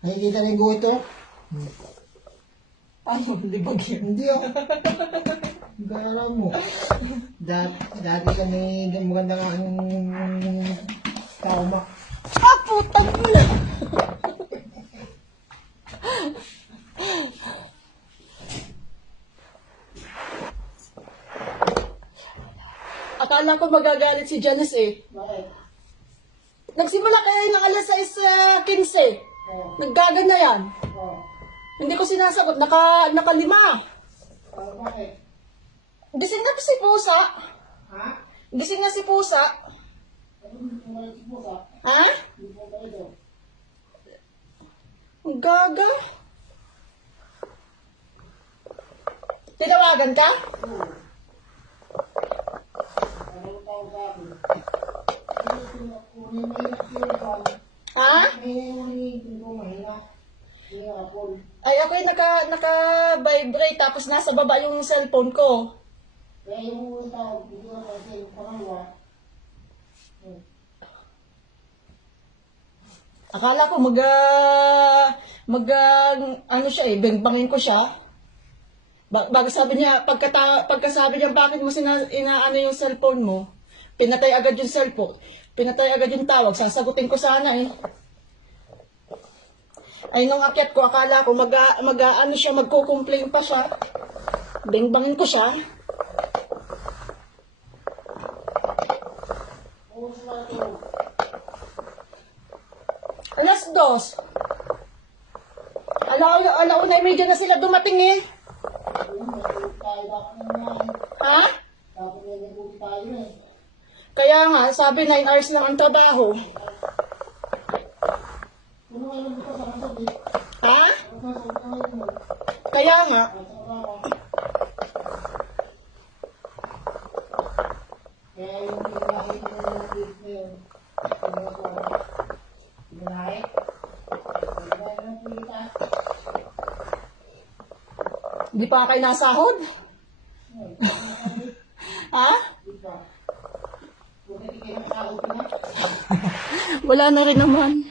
Nakikita na yung guhit, oh. Ano, libag yun. Hindi, oh. Gara mo. Dati kami maganda nga ang tao mo. Ah, putang ina. Akala ko magagalit si Janice eh. Bakit? Nagsimula kayo ng alas 6:15. Naggagan na yan. Oh. Hindi ko sinasagot. Nakalima. Bakit? Gising na si Pusa. Ha? Gising na si Pusa. Hindi mo si Pusa. Ha? Hindi mo ito. Ang gaga. Tinawagan ka? Ano tawag sa akin? Kung may nagsinupan, Ha? may mahina. Ay, ako'y naka-vibrate tapos nasa baba yung cellphone ko. Kaya yung tawag, hindi ko kasi yung pangalawa. Akala ko ano siya eh, bengbangin ko siya. Bago sabi niya, pagkasabi niya, bakit mo inaano yung cellphone mo? Pinatay agad yung cellphone. Pinatay agad yung tawag. Sasagutin ko sana eh. Ay, nung akyat ko, akala ko ano siya, magko-complain pa siya. Bengbangin ko siya. Alas 2. Alauna, medyo na sila dumating eh. Ha? Kaya nga, sabi 9 hours lang ang trabaho. Ha? Kaya nga. Di pa kayo nasahod? Ha? Wala na rin naman.